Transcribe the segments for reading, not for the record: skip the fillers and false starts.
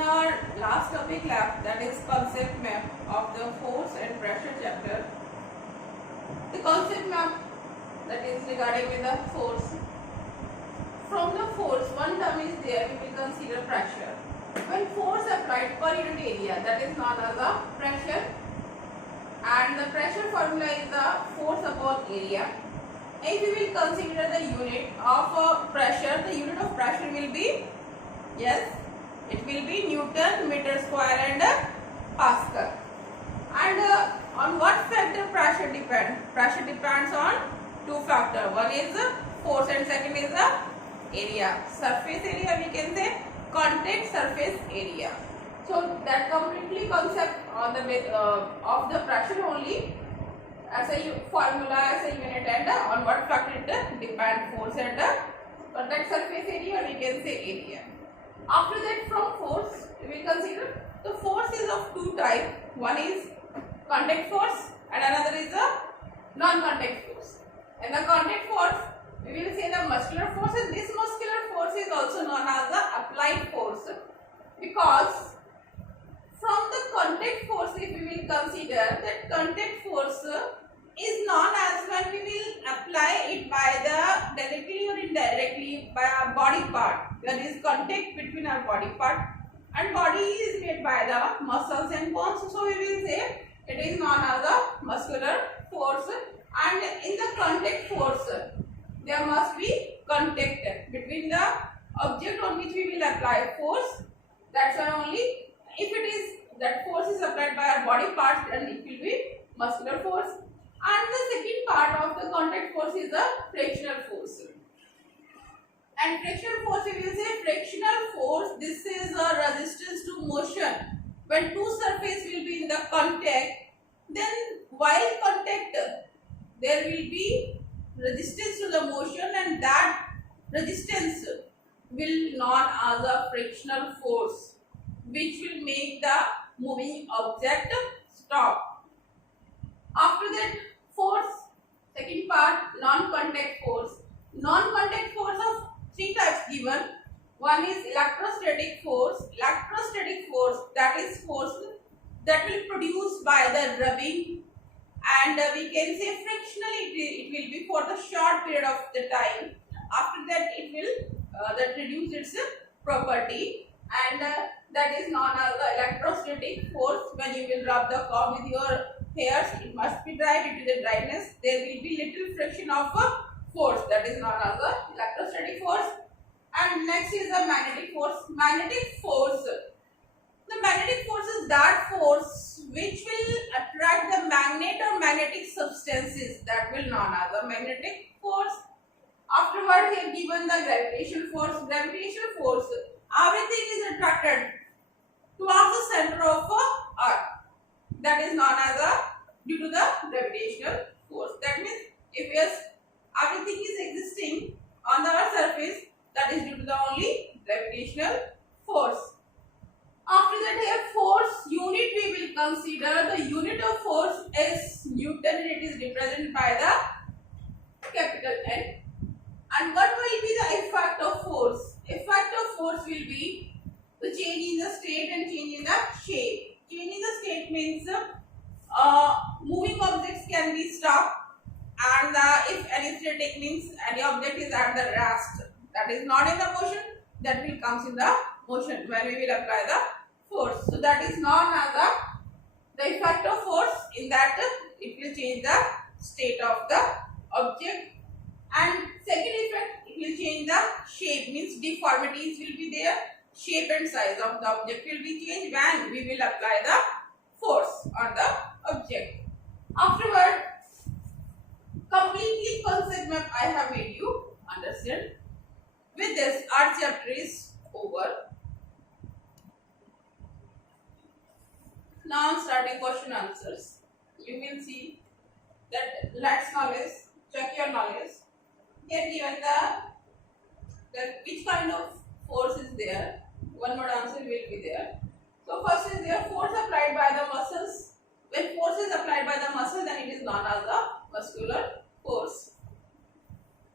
our last topic left, that is concept map of the force and pressure chapter. The concept map that is regarding with the force. From the force, one term is there, we will consider pressure. When force applied per unit area, that is known as the pressure, and the pressure formula is the force upon area. If we will consider the unit of pressure, the unit of pressure will be, yes, it will be Newton meter square and Pascal. And on what factor pressure depends? Pressure depends on two factors. One is force and second is the area. Surface area, we can say contact surface area. So that completely concept on the of the pressure only as a formula, as a unit, and on what factor it depends, force and contact surface area, we can say area. After that, from force, we will consider the force is of two types. One is contact force and another is a non-contact force. And the contact force, we will say the muscular force, and this muscular force is also known as the applied force, because from the contact force, if we will consider that contact force is known as when we will apply it by the directly or indirectly by our body part. There is contact between our body part, and body is made by the muscles and bones. So we will say it is known as the muscular force. And in the contact force, there must be contact between the object on which we will apply force. That's why only if it is that force is applied by our body parts, then it will be muscular force. And the second part of the contact force is the frictional force. And frictional force, we will say frictional force, this is a resistance to motion. When two surfaces will be in the contact, then while contact, there will be resistance to the motion, and that resistance will known as a frictional force, which will make the moving object stop. After that, force, second part, non-contact force. Non-contact force of three types given. One is electrostatic force. Electrostatic force, that is force that will produce by the rubbing, and we can say frictionally it will be for the short period of the time. After that, it will that reduce its property, and that is known as the electrostatic force. When you will rub the comb with your hairs, it must be dry. Due to the dryness, there will be little friction of force, that is known as the electrostatic force. And next is the magnetic force. Magnetic force, the magnetic force is that force which will attract the magnet or magnetic substances, that will known as the magnetic force. Afterward, here given the gravitational force. Gravitational force, everything is attracted towards the center of earth, that is known as due to the gravitational force. That means if yes, everything is existing on the earth surface, that is due to the only gravitational force. After that, here force unit, we will consider the unit of force is Newton, and it is represented by the capital N. And what will be the effect of force? Effect of force will be the change in the state and change in the shape. Change in the state means moving objects can be stopped, and if any static means any object is at the rest, that is not in the motion, that will comes in the motion when we will apply the force. So that is known as the effect of force, in that it will change the state of the object. And second effect, it will change the shape, means deformities will be there, shape and size of the object will be changed when we will apply the force on the object. Afterward, completely concept map I have made you understand. With this, our chapter is over. Now starting question answers. You will see that let's knowledge, check your knowledge. Here given the which kind of force is there. One more answer will be there. So first is there force applied by the muscles. When force is applied by the muscle, then it is known as the muscular force.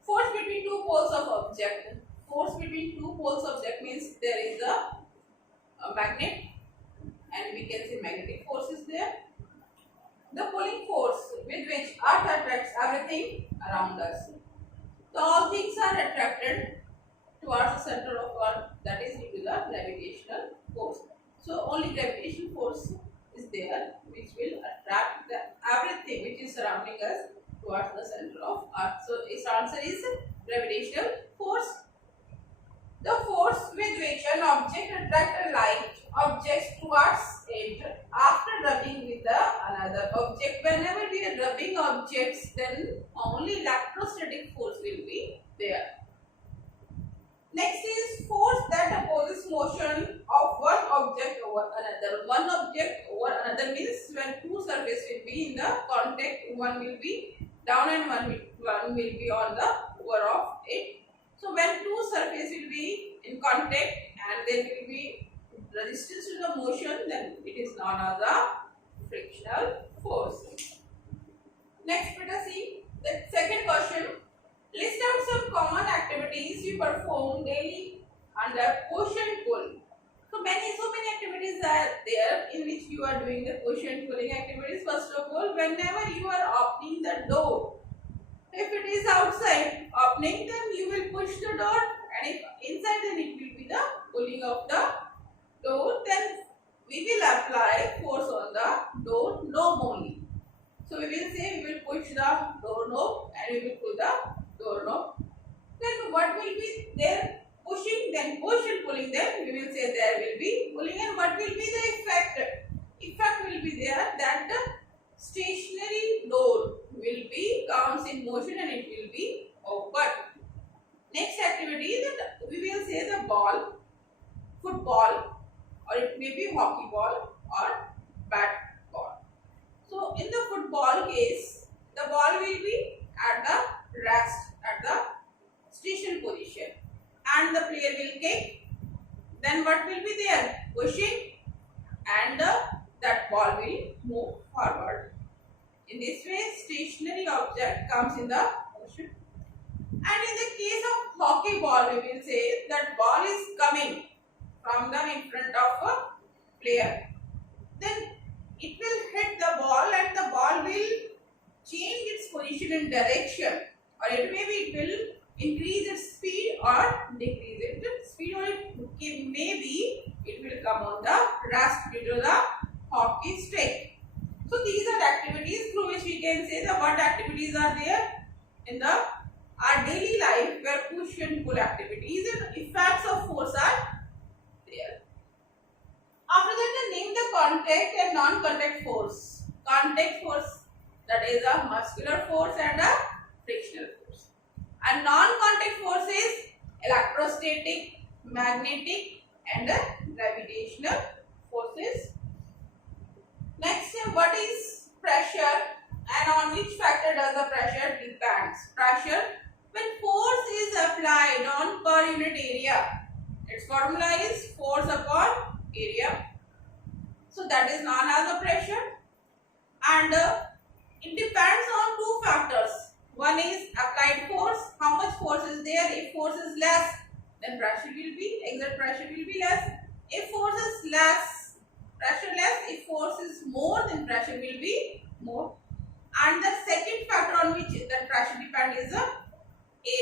Force between two poles of object. Force between two poles object means there is a magnet, and we can say magnetic force is there. The pulling force with which Earth attracts everything around us. So all things are attracted towards the center of Earth, that is due to the gravitational force. So only gravitational force is there which will attract everything which is surrounding us towards the center of Earth. So its answer is gravitational force. The force with which an object attracts a light objects towards it after rubbing with another object. Whenever we are rubbing objects, then only electrostatic force will be there. Next is force that opposes motion of one object over another. One object over another means when two surfaces will be in the contact, one will be down and one will be on the over of it. So when two surfaces will be in contact and there will be resistance to the motion, then it is known as a frictional force. Next, let us see the second question. List out some common activities you perform daily under push and pull. So many activities are there in which you are doing the push and pulling activities. First of all, whenever you are opening the door, if it is outside opening, then you will push the door, and if inside, then it will be the pulling of the door. Then we will apply force on the door knob only. So we will say we will push the door knob and we will pull the door knob. Then what will be there? Pushing, then push and pulling, then we will say there will be pulling. And what will be the effect? Effect will be there that the stationary door will be comes in motion and it will be open. Next activity that we will say the ball, football, or it may be hockey ball or bat ball. So in the football case, the ball will be at the rest, at the station position, and the player will kick. Then what will be there? Pushing, and that ball will move forward. In this way, stationary object comes in the motion. And in the case of hockey ball, we will say that ball is coming from the in front of a player. Then it will hit the ball and the ball will change its position and direction, or it will increase its speed or decrease its speed, or maybe it will come on the rest due to the hockey stick. So these are activities through which we can say that what activities are there in our daily life where push and pull activities and effects of force are there. After that, name the contact and non-contact force. Contact force, that is a muscular force and a frictional force. And non-contact force is electrostatic, magnetic and gravitational forces. Next, what is pressure and on which factor does the pressure depends? Pressure, when force is applied on per unit area, its formula is force upon area. So that is known as the pressure, and it depends on two factors. One is applied force, how much force is there. If force is less, then pressure will be, exert pressure will be less. If force is less, pressure less. If force is more, then pressure will be more. And the second factor on which the pressure depends is the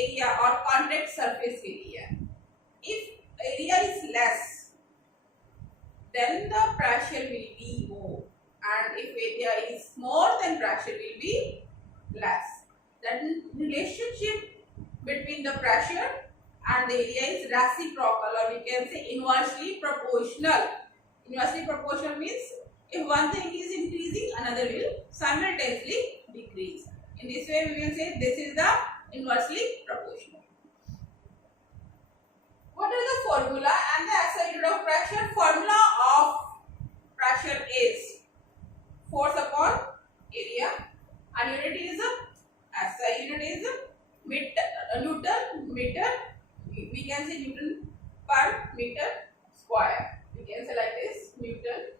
area or contact surface area. If area is less, then the pressure will be more, and if area is more, then pressure will be less. That relationship between the pressure and the area is reciprocal, or we can say inversely proportional. Inversely proportional means if one thing is increasing, another will simultaneously decrease. In this way, we will say this is the inversely proportional. What is the formula and the SI unit of pressure? Formula of pressure is force upon area, and unit is SI unit is Newton meter. We can say Newton per meter square. We can say like this, Newton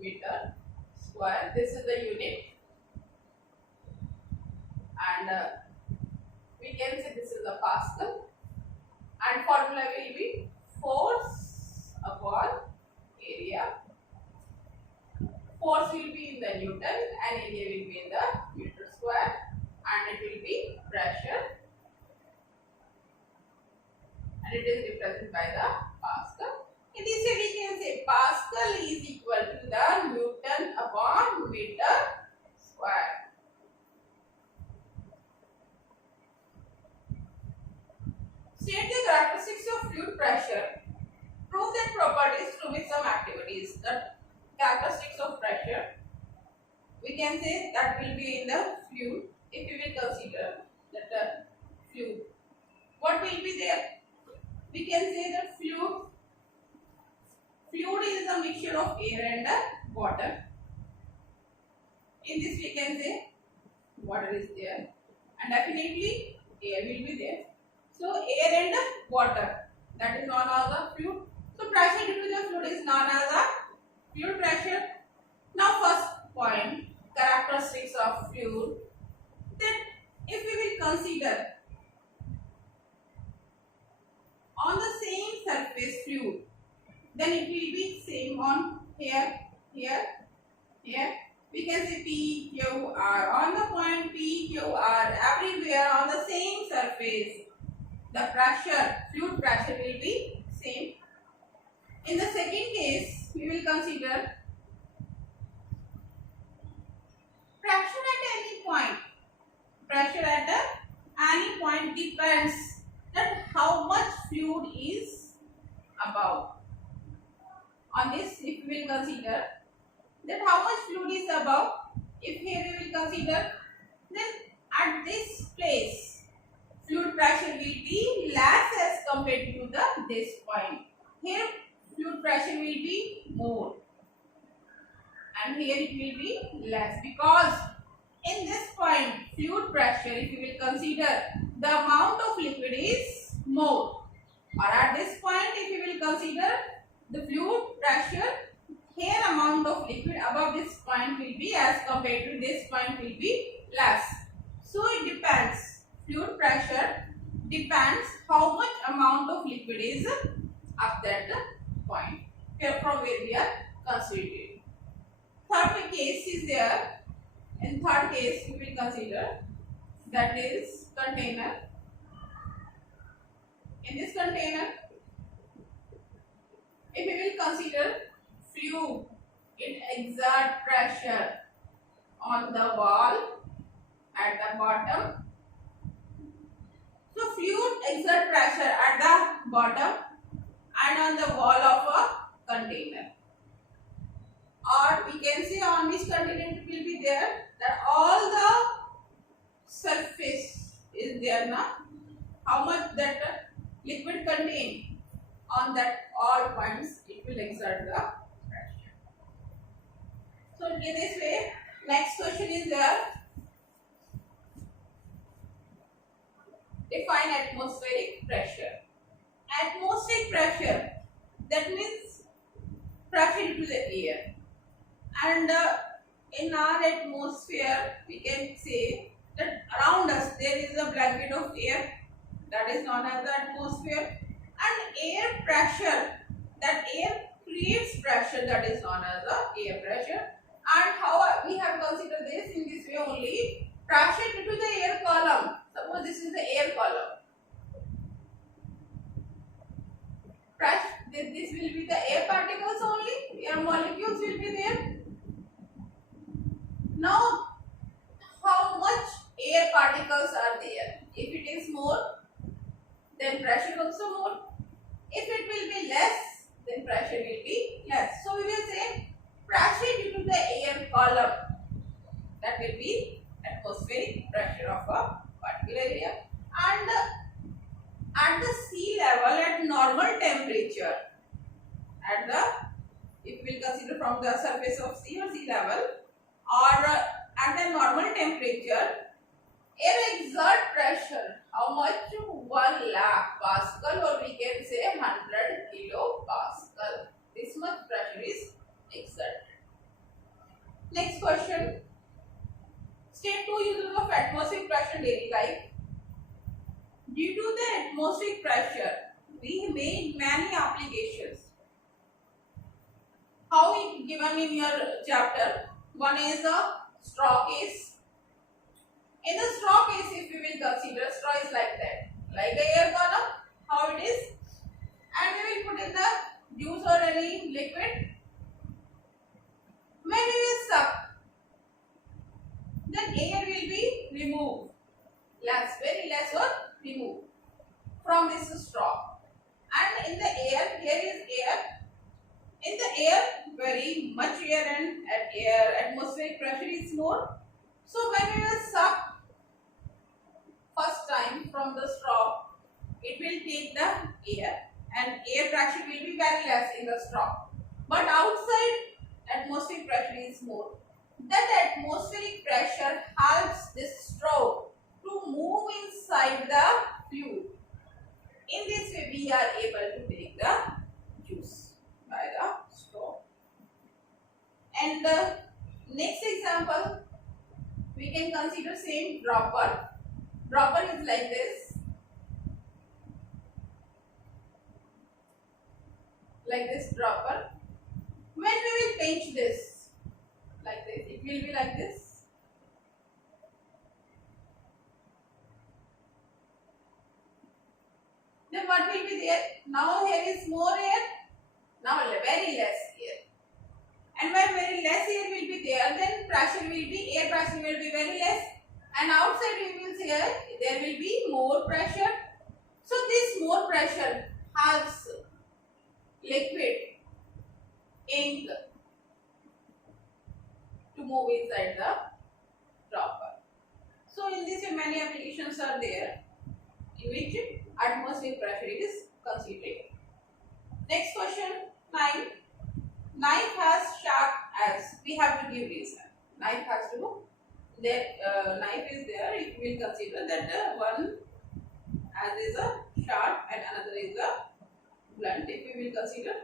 meter square. This is the unit, and we can say this is the Pascal, and formula will be force upon area, force will be in the Newton, and area will be in the meter square, and it will be pressure, and it is represented by the Pascal. In this way we can say Pascal is equal to the Newton upon meter square. State the characteristics of fluid pressure. Prove that properties to with some activities. The characteristics of pressure, we can say that will be in the fluid. If we will consider that the fluid, what will be there? We can say that fluid is a mixture of air and water. In this we can say water is there, and definitely air will be there. So air and water, that is known as the fluid. So pressure due to the fluid is known as the fluid pressure. Now first point, characteristics of fluid. Then if we will consider on the same surface fluid, then it will be same on here. We can say P, Q, R. On the point P, Q, R, everywhere on the same surface, the pressure, fluid pressure will be same. In the second case, we will consider pressure at any point. Pressure at any point depends that how much fluid is above. On this, if we will consider that how much fluid is above, if here we will consider, then at this place fluid pressure will be less as compared to this point. Here fluid pressure will be more, and here it will be less, because in this point fluid pressure, if you will consider, the amount of liquid is more, or at this point if you will consider the fluid pressure, here amount of liquid above this point will be as compared to this point will be less. So it depends, fluid pressure depends how much amount of liquid is up that point here from where we are considering. Third case is there. In third case we will consider, that is container. In this container, if we will consider fluid, it exerts pressure on the wall at the bottom. So fluid exerts pressure at the bottom and on the wall of a container. Or we can say on this container it will be there that all the surface is there now. How much that liquid contain on that all points, it will exert the pressure. So in this way, next question is there. Define atmospheric pressure. Atmospheric pressure, that means pressure to the air. And in our atmosphere, we can say that around us there is a blanket of air, that is known as the atmosphere. And air pressure, that air creates pressure, that is known as the air pressure. And how we have considered this in this way only, pressure due to the air column. Suppose this is the air column. Pressure, this will be the air particles only, air molecules will be there. Now, how much air particles are there? If it is more, then pressure also more. If it will be less, then pressure will be less. So we will say pressure due to the air column, that will be atmospheric pressure of a particular area. And at the sea level, at normal temperature, if we will consider from the surface of sea or sea level, or at the normal temperature, air exert pressure. How much? 1 lakh Pascal, or we can say 100 kilopascal. This much pressure is exerted. Next question. State 2 uses of atmospheric pressure in daily life. Due to the atmospheric pressure, we made many applications. how it given in your chapter. One is a straw case. In the straw case, if we will consider, straw is like that, like a air column, how it is, and we will put in the juice or any liquid. When we will suck, then air will be removed, very less or removed from this straw. And in the air, here is air. In the air, very much air and atmospheric pressure is more. So when we will suck first time from the straw, it will take the air and air pressure will be very less in the straw. But outside, atmospheric pressure is more. That atmospheric pressure helps this straw to move inside the fluid. In this way, we are able to take the juice by the straw. And the next example, we can consider same dropper. Dropper is like this. Like this dropper. When we will pinch this, like this, it will be like this. Then what will be there? Now here is more air. Now very less air. And when very less air will be there, then air pressure will be very less. And outside we will see there will be more pressure. So this more pressure helps liquid ink to move inside the dropper. So in this way many applications are there in which atmospheric pressure is considered. Next question 9. Knife has sharp edge. We have to give reason. Knife has to knife is there. It will consider that one as is a sharp and another is a blunt. If we will consider.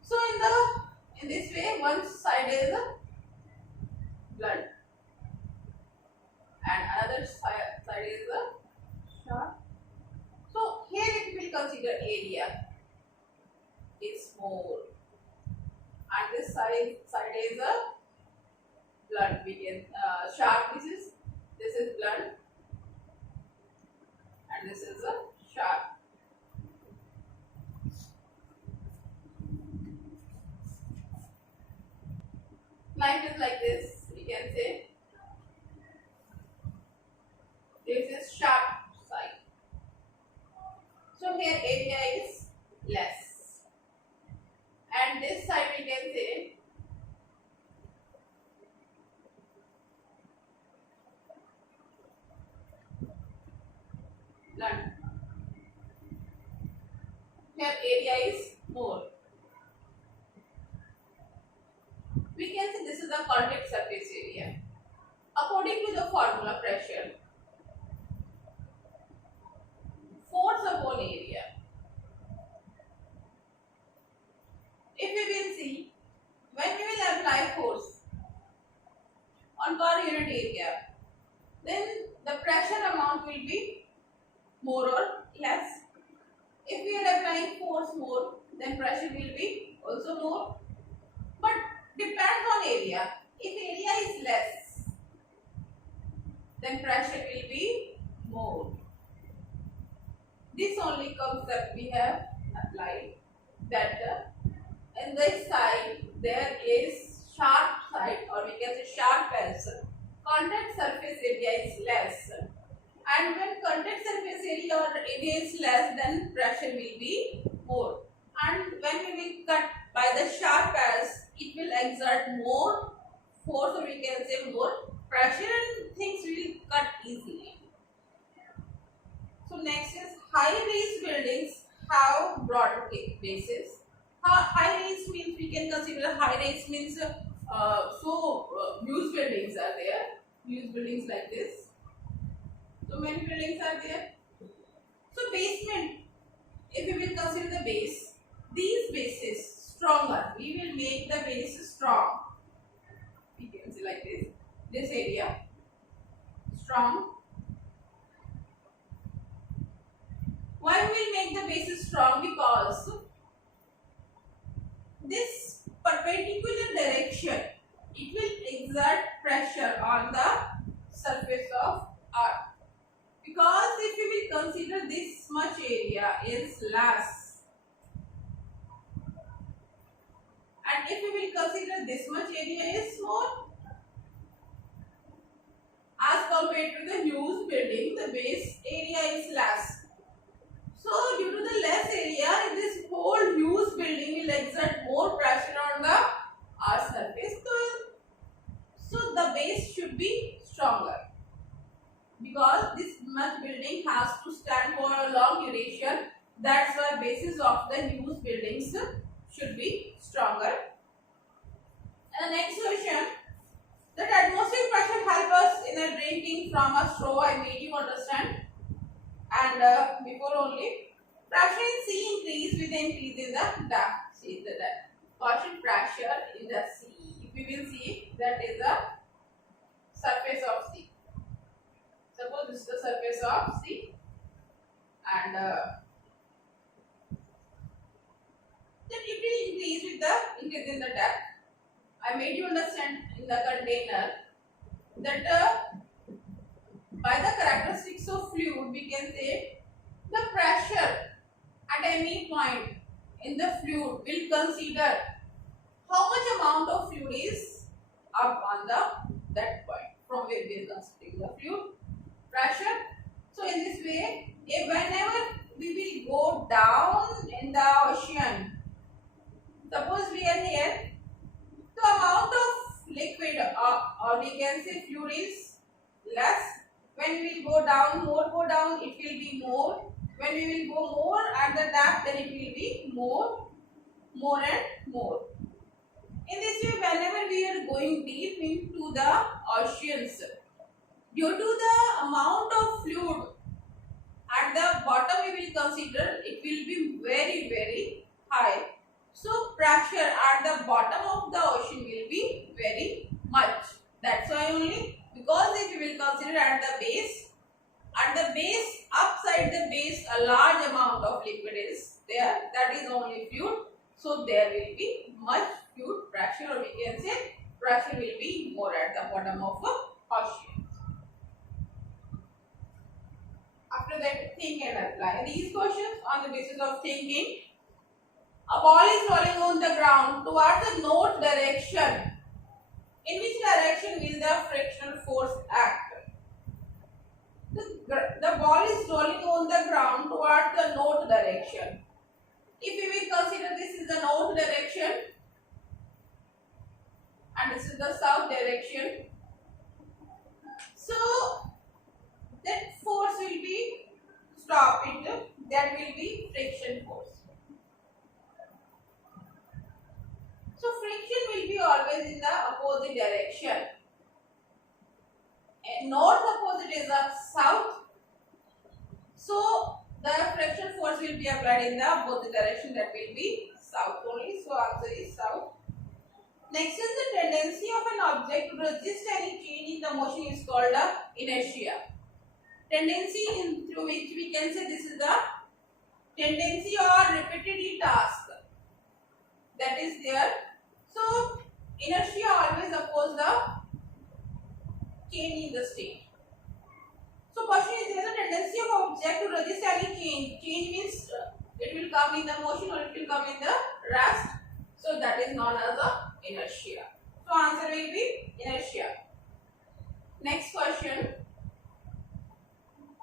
So in this way, one side is a blunt and another side is a sharp. So here it will consider area is more, and this side is a blunt. We can sharp. This is blunt, and this is a sharp. Knife is like this. We can say this is sharp side. So here area is less, and this side we can say blunt. Here area is more. We can say this is the contact surface area. According to the formula, pressure, force upon area. If we will see, when we will apply force on per unit area, then the pressure amount will be more or less. If we are applying force more, then pressure will be also more. But depends on area. If area is less, then pressure will be more. This only concept we have applied, that in this side there is sharp side, or we can say sharp edge. Contact surface area is less, and when contact surface area or area is less, then pressure will be more. And when we will cut by the sharp edge, it will exert more force, or we can say more pressure, and things will cut easily. So next is high-rise buildings have broader bases. High-rise means we can consider high-rise means huge buildings are there. Huge buildings like this. So many buildings are there. So basement, if we will consider the base, these bases stronger. We will make the base strong. We can say like this. This area strong. Why we will make the bases strong? Because this perpendicular direction, it will exert pressure on the surface of earth. Because if we will consider this much area is less, and if we will consider this much area is more, as compared to the huge building, the base area is less. So due to the less area, this whole huge building will exert more pressure on the earth surface. So the base should be stronger, because this much building has to stand for a long duration. That's why bases of the huge buildings should be stronger. And the next question, that atmospheric pressure help us in a drinking from a straw. I made you understand. And before only, pressure in sea increase with the increase in the depth. See the constant pressure in the sea. If you will see, that is the surface of sea. Suppose this is the surface of sea, and then it will increase with the increase in the depth. I made you understand in the container that by the characteristics of fluid, we can say the pressure at any point in the fluid will consider how much amount of fluid is up on that point from where we are considering the fluid pressure. So in this way, whenever we will go down in the ocean, suppose we are here, the amount of liquid or we can say fluid is less. When we will go down, go down, it will be more. When we will go more at the depth, then it will be more and more. In this way, whenever we are going deep into the oceans, due to the amount of fluid at the bottom, we will consider it will be very, very high. So pressure at the bottom of the ocean will be very much. That's why only, because if we will consider at the base, upside the base, a large amount of liquid is there. That is only fluid. So there will be much fluid pressure, or we can say pressure will be more at the bottom of the ocean. After that, think and apply these questions on the basis of thinking. A ball is rolling on the ground towards the north direction. In which direction will the frictional force act? The ball is rolling on the ground towards the north direction. If we will consider this is the north direction and this is the south direction, so that force will be stop it. That will be friction force. So friction will be always in the opposite direction. And north opposite is the south. So the friction force will be applied in the opposite direction. That will be south only. So answer is south. Next is the tendency of an object to resist any change in the motion is called inertia. Tendency through which we can say this is the tendency or repetitive task that is there. So inertia always oppose the change in the state. So question is, there is a tendency of object to resist any change. Change means it will come in the motion or it will come in the rest. So that is known as the inertia. So answer will be inertia. Next question.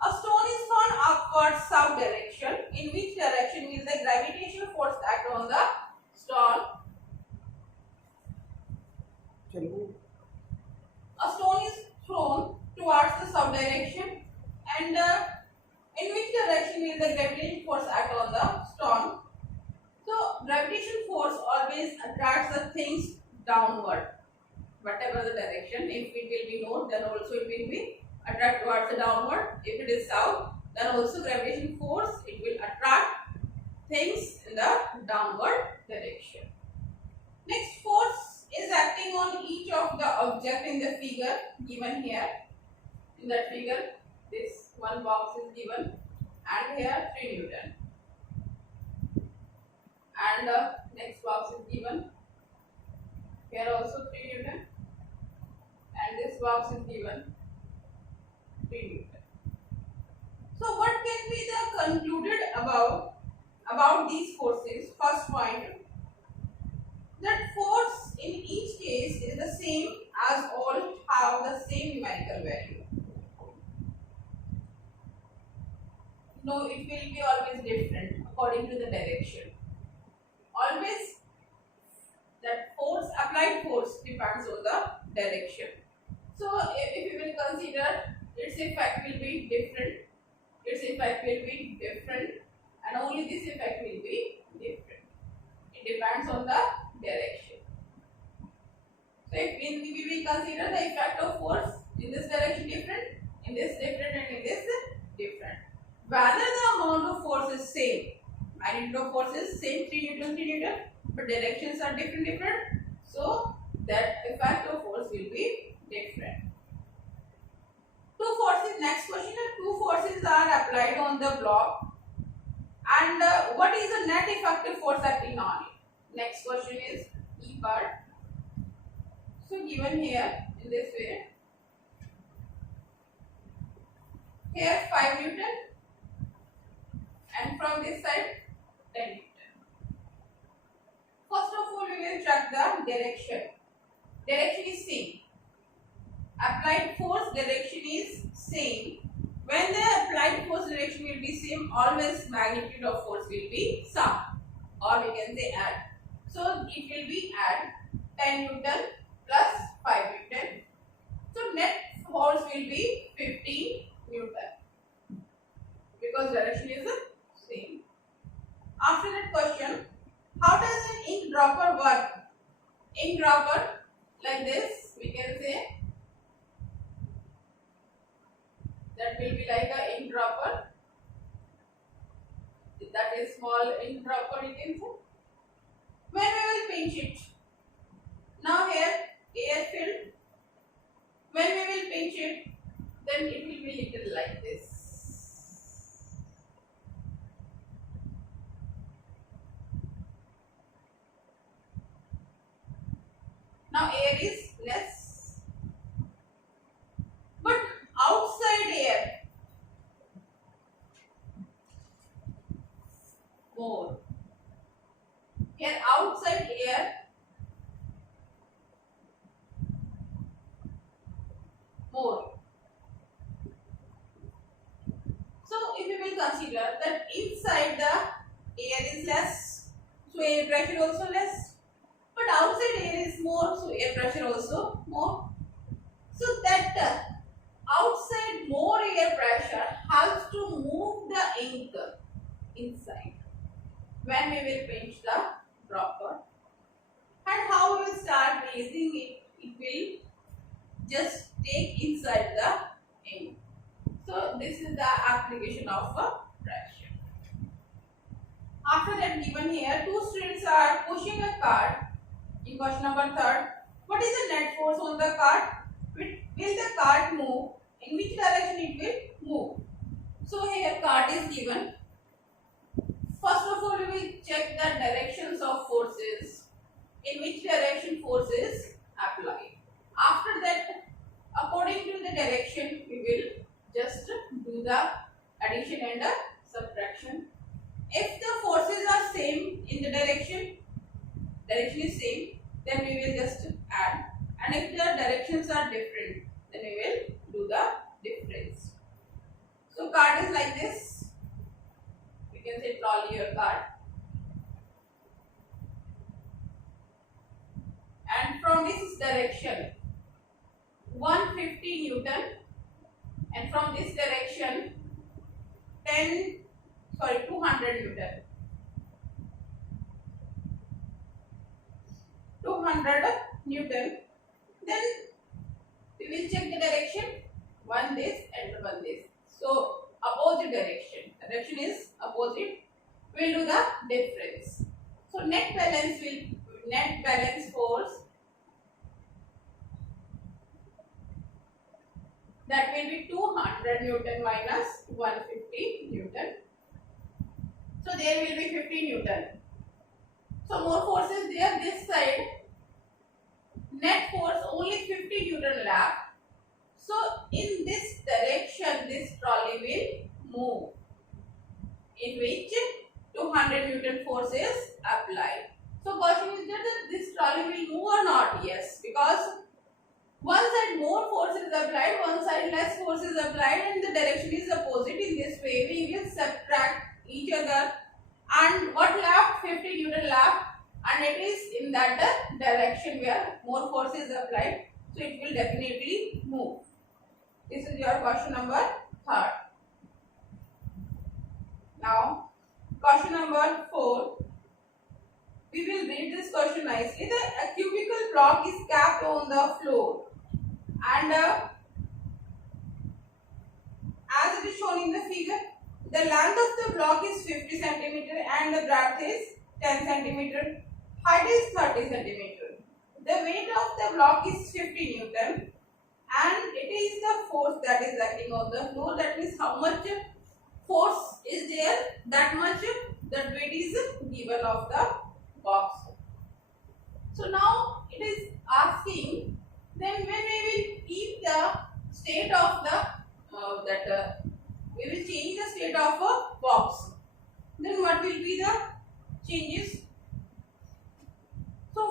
A stone is thrown upward south direction. In which direction will the gravitational force act on the stone? A stone is thrown towards the south direction, and in which direction will the gravitational force act on the stone? So gravitational force always attracts the things downward, whatever the direction. If it will be north, then also it will be attract towards the downward. If it is south, then also gravitational force, it will attract things in the downward direction. Next, force is acting on each of the object in the figure given here. In that figure, this one box is given, and here 3 Newton. And next box is given Here also 3 Newton, and this box is given 3 Newton. So what can be the concluded about these forces? First point, that force in each case is the same as all have the same numerical value. No, it will be always different according to the direction. Always that force, applied force, depends on the direction. So if you will consider, its effect will be different, and only this effect will be different. It depends on the direction. So if we will consider the effect of force in this direction different, in this different, and in this different. Whether the amount of force is same, magnitude of force is same 3 Newton, but directions are different, so that effect of force will be different. Two forces, next question, two forces are applied on the block, and what is the net effective force acting on it? Next question is E part. So given here in this way, here 5 Newton, and from this side 10 Newton. First of all, we will check the direction. Direction is same. Applied force direction is same. When the applied force direction will be same, always magnitude of force will be sum, or we can say add. So it will be add 10 Newton plus 5 Newton. So net force will be 15 Newton because direction is the same. After that question, how does an ink dropper work? Ink dropper, like this, we can say that will be like a ink dropper. That is small ink dropper, you can say. When we will pinch it, now here air filled. When we will pinch it, then it will be little like this. Now air is less, but outside air more. Here outside air more. So if we will consider that inside the air is less, so air pressure also less, but outside air is more, so air pressure also more. So that outside more air pressure helps to move the ink inside when we will pinch the dropper. And how we will start raising it, it will just take inside the ink. So this is the application of a pressure. After that, given here, two students are pushing a cart. In question number 3, what is the net force on the cart? Will the cart move? In which direction it will move? So here cart is given. First of all, we will check the directions of forces. In which direction force is applied. After that, according to the direction, we will just do the addition and the subtraction. If the forces are same in the direction is same, then we will just add, and if the directions are different, then we will do the difference. So card is like this, we can say trolley or card, and from this direction 150 Newton, and from this direction 200 Newton. 200 Newton. Then we will check the direction, one this and one this. So opposite direction. Direction is opposite. We will do the difference. So net balance force, that will be 200 Newton minus 150 Newton. So there will be 50 Newton. So more force is there this side. net force only 50 Newton left. So in this direction this trolley will move, in which 200 Newton force is applied. So question is that this trolley will move or not? Yes, because one side more force is applied, one side less force is applied, and the direction is opposite. In this way we will subtract each other, and what left? 50 Newton left, and it is in that direction where more force is applied, so it will definitely move. This is your question number 3rd. Now question number 4. We will read this question nicely. A cubical block is kept on the floor, and as it is shown in the figure, the length of the block is 50 centimeter and the breadth is 10 centimeter. Height is 30 centimeter. The weight of the block is 50 Newton, and it is the force that is acting on the floor. That means how much force is there, that much that weight is given of the box. So now it is asking, then when we will keep the state of the we will change the state of a box, then what will be the changes? So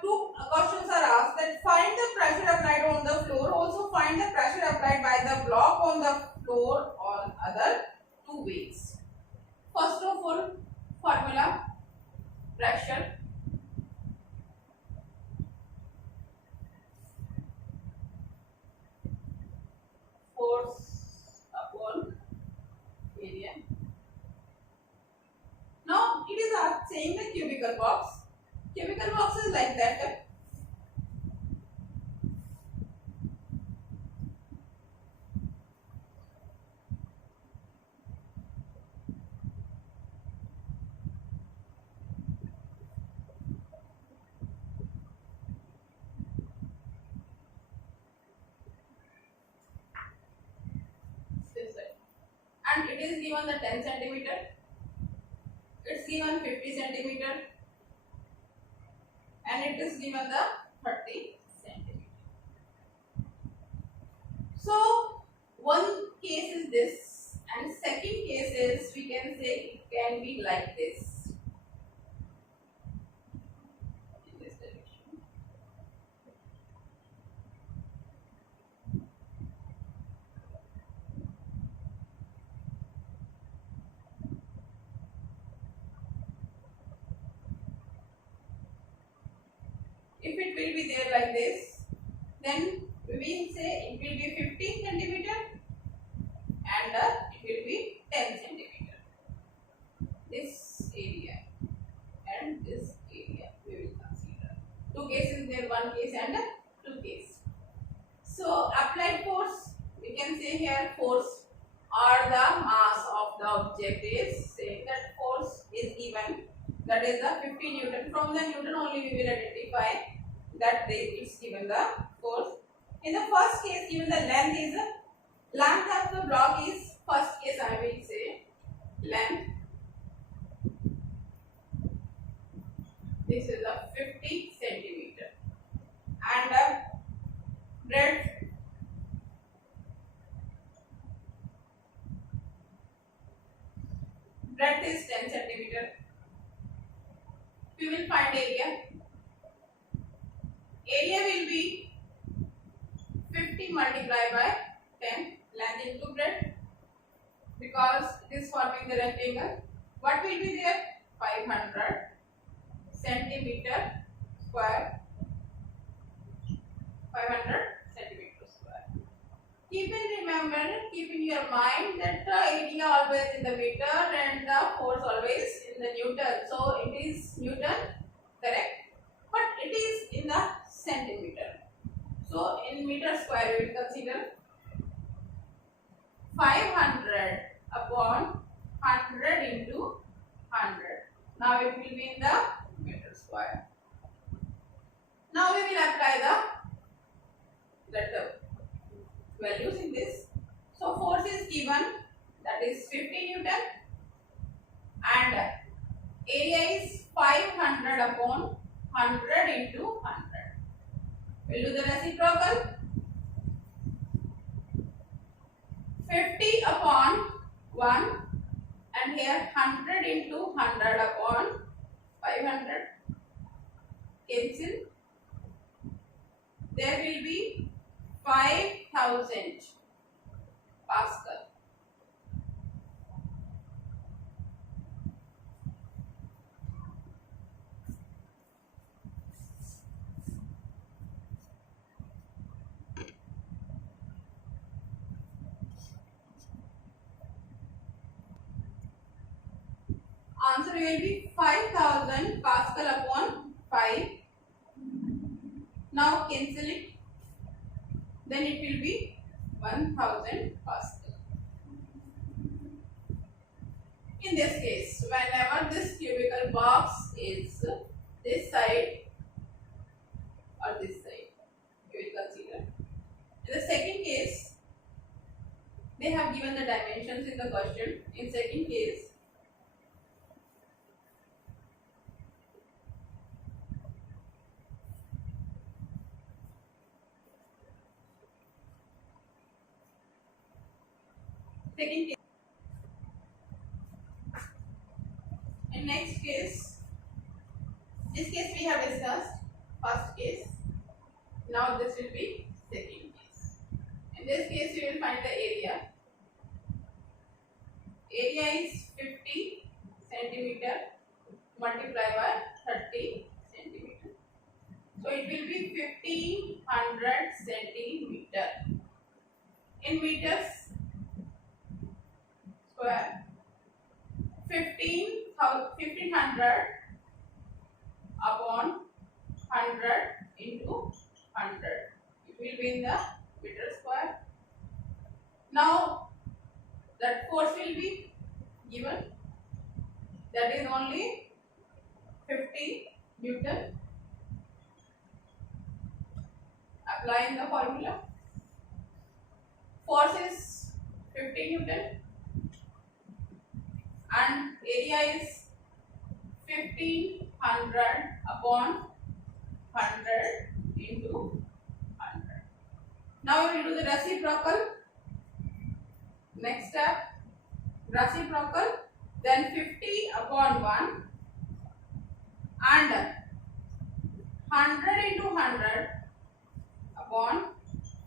two questions are asked, that find the pressure applied on the floor, also find the pressure applied by the block on the floor on other two ways. First of all, formula pressure. Force upon area. Now it is saying the cubical box. Cubical box is like that. And it is given the 10 centimeter, it's given 50 centimeter, and it is given the 30 centimeter. So one case is this, and second case is, we can say it can be like this, in this direction. If it will be there like this, then we will say it will be 15 centimeter and it will be 10 centimeter. This area and this area we will consider. Two cases there, one case and two case. So applied force, we can say here force or the mass of the object is, say that force is given, that is the 50 Newton. From the Newton only we will identify that it's given the force. In the first case, given the length of the block is, first case I will say length. This is a 50 centimeter, and breadth is 10 centimeter. We will find area. Area will be 50 multiplied by 10, length into breadth, because it is forming the rectangle. What will be there? 500 centimeter square. 500 centimeter square. Keep in your mind that the area always in the meter and the force always in the Newton. So it is Newton, correct? But it is in the centimeter. So in meter square we will consider 500 upon 100 into 100. Now it will be in the meter square. Now we will apply the values in this. So force is given, that is 50 Newton, and area is 500 upon 100 into 100. We'll do the reciprocal. 50 upon 1 and here 100 into 100 upon 500. Cancel. There will be 5000 Pascal. Answer will be 5000 Pascal upon 5. Now cancel it. Then it will be 1000 Pascal. In this case, whenever this cubical box is this side or this side, you will consider. In the second case, they have given the dimensions in the question. In second case, in next case, this case we have discussed, first case. Now this will be second case. In this case, you will find the area. Area is 50 centimeter multiplied by 30 centimeter. So it will be 1500 centimeter. In meters square, 1500 upon 100 into 100. It will be in the meter square. Now that force will be given, that is only 50 Newton. Apply in the formula. Force is 50 Newton and area is 1500 upon 100 into 100. Now we will do the reciprocal. Next step, reciprocal, then 50 upon 1 and 100 into 100 upon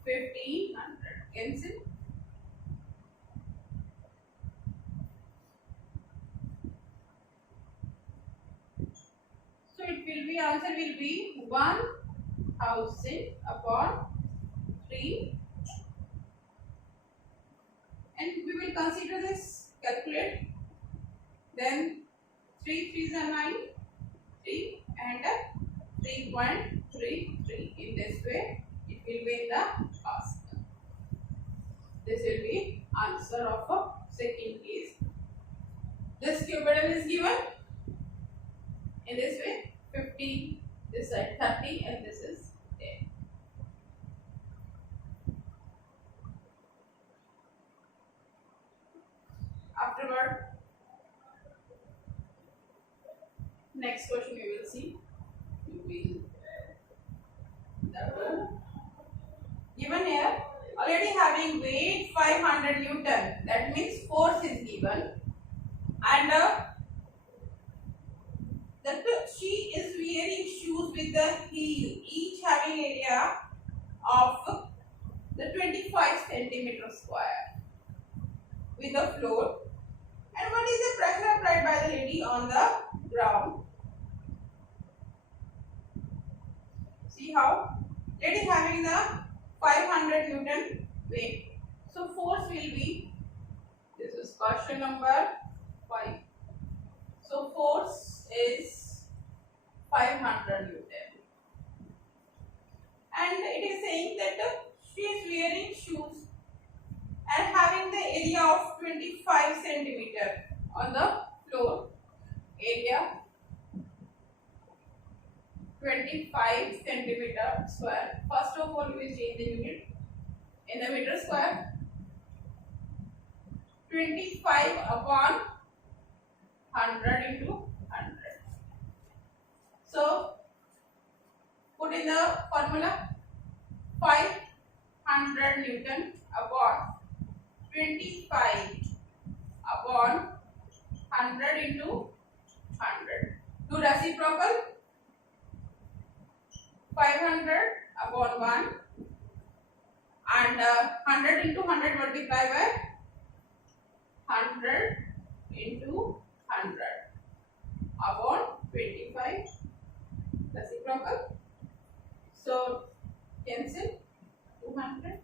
1500. Cancel. So it will be, answer will be 1000 upon 3. And we will consider this, calculate. Then 3 3s are 9, 3 and 3.33. In this way, it will be in the Pascal. This will be answer of a second case. This cubical is given in this way, 50, this side 30 and this is 10. Afterward, next question we will see. Given here, already having weight 500 Newton, that means force is given, and that she is wearing shoes with the heel, each having area of the 25 centimeter square with the floor. And what is the pressure applied by the lady on the ground? See how? Lady having the 500 Newton weight. So force will be, this is question number 5. So force is 500 Newton. And it is saying that she is wearing shoes and having the area of 25 centimeter on the floor. Area 25 centimeter square. First of all, we will change the unit in the meter square. 25 upon 100 into 100. So put in the formula. 500 Newton upon 25 upon 100 into 100. Do reciprocal. 500 upon 1 and 100 into 100 multiply by 100 into 100 upon 25 reciprocal. So cancel 200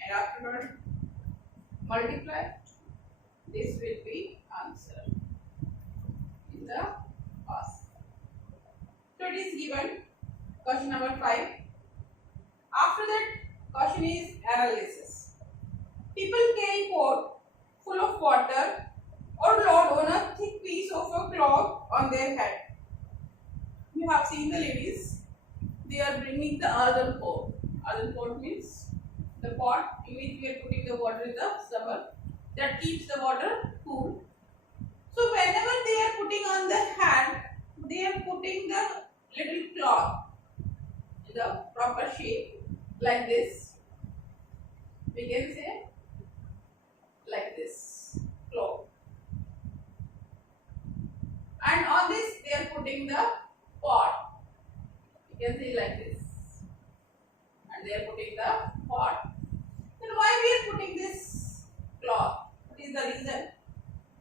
and afterward multiply. This will be answer in the past. So it is given question number 5. After that, question is analysis. People carry pot full of water or load on a thick piece of a cloth on their head. You have seen the ladies. They are bringing the earthen pot. Earthen pot means the pot in which we are putting the water in the summer that keeps the water cool. So whenever they are putting on the head, they are putting the little cloth in the proper shape like this. We can say like this cloth. And on this they are putting the pot. You can see like this. And they are putting the pot. Then why we are putting this cloth? What is the reason?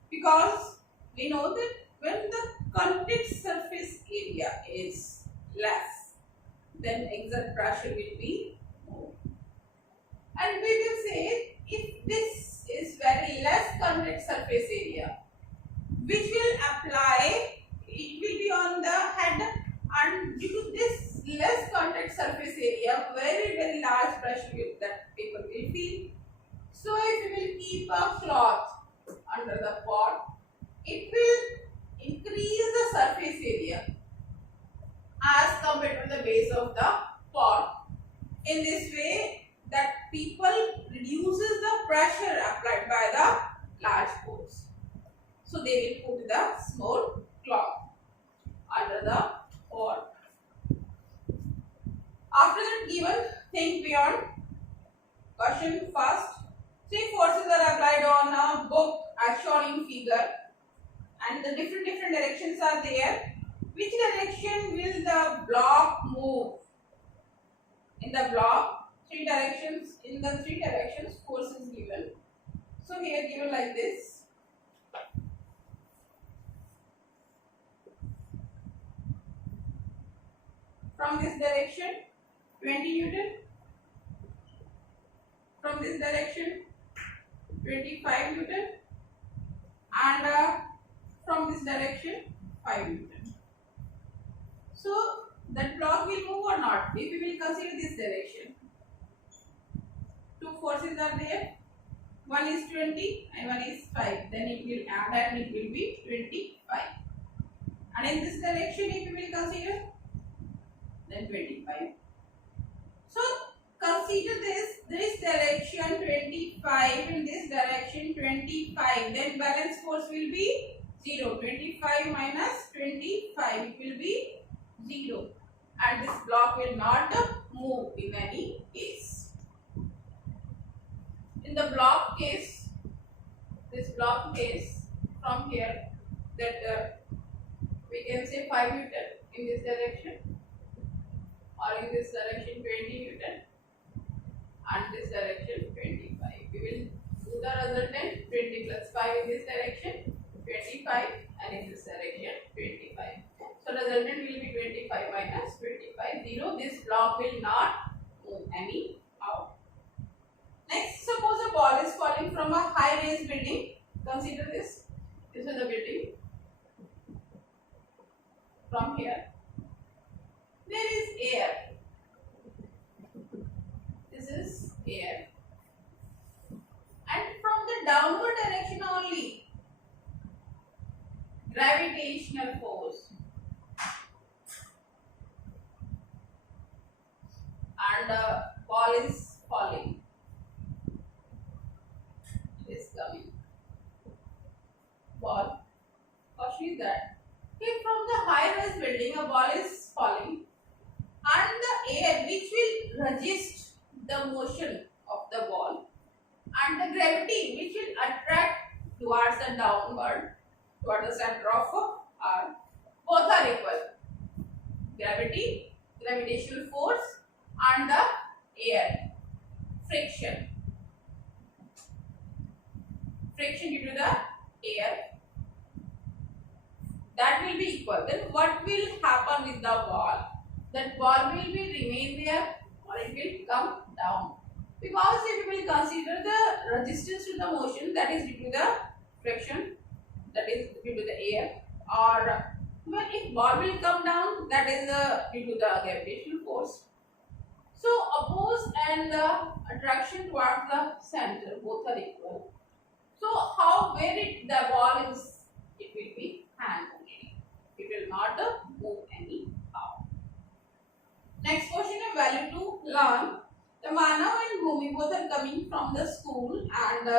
Because we know that when the contact surface area is less, then exert pressure will be more. And we will say if this is very less contact surface area, which will apply, it will be on the head, and due to this less contact surface area, very large pressure that people will feel. So if we will keep a cloth under the pot, it will increase the surface area as compared to the base of the pot. In this way, that people reduces the pressure applied by the large pots. So they will put the small cloth under the pot. After that, given think beyond. Question first. 3 forces are applied on a book as shown in figure, and the different directions are there. Which direction will the block move? In the block, 3 directions. In the 3 directions, force is given. So here given like this. From this direction, 20 Newton. From this direction, 25 Newton. And from this direction, 5 Newton. So that block will move or not if we will consider this direction. 2 forces are there. One is 20 and one is 5. Then it will add and it will be 25. And in this direction, if we will consider, then 25. So consider this direction 25, in this direction 25. Then balance force will be 0. 25 minus 25, it will be 0. And this block will not move in any case. In the block case, this block case from here, that we can say 5 Newton in this direction, or in this direction 20 Newton, and this direction 25. We will do the resultant 20 plus 5 in this direction 25, and in this direction 25. So resultant will be 25 minus 25, 0. This block will not move anyhow. Next, suppose a ball is falling from a high-rise building. Consider this. This is the building. From here, there is air. This is air. And from the downward direction only, gravitational force. And the ball is falling. It is coming. Ball. Question is that if from the high-rise building a ball is falling and the air which will resist the motion of the ball, and the gravity which will attract towards the downward, toward the center of earth. Both are equal. Gravity, gravitational force, and the air friction. Friction due to the air, that will be equal. Then what will happen with the ball? That ball will be remain there or it will come down. Because if we will consider the resistance to the motion, that is due to the friction, that is due to the air, or when if ball will come down, that is due to the gravitational force. So oppose and the attraction towards the center, both are equal. So how where the ball is, it will be hang only. It will not move anyhow. Next question of value to learn. The Manav and Bhumi both are coming from the school, and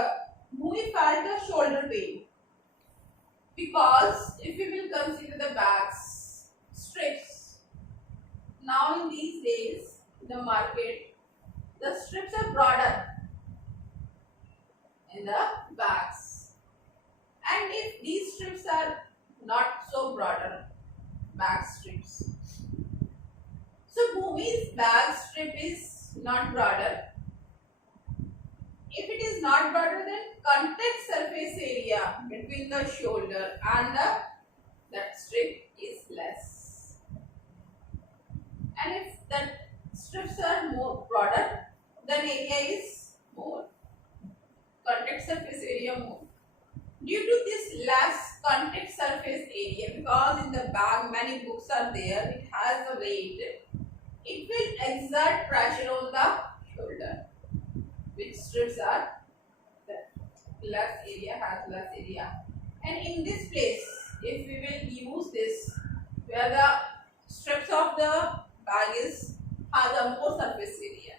Bhumi felt a shoulder pain. Because if we will consider the bags, strips, now in these days, in the market, the strips are broader in the bags. And if these strips are not so broader, bag strips. So Bhumi's bag strip is not broader. If it is not broader, then contact surface area between the shoulder and that strip is less. And if that strips are more broader, then area is more. Contact surface area more. Due to this less contact surface area, because in the bag many books are there, it has a weight, it will exert pressure on the shoulder. Which strips are there. Less area has less area. And in this place, if we will use this, where the strips of the bag is has a more surface area,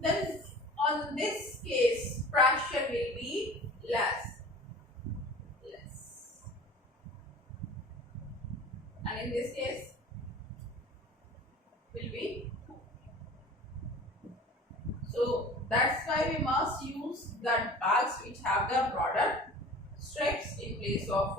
then on this case pressure will be less. And in this case will be. So that's why we must use the bags which have the broader strips in place of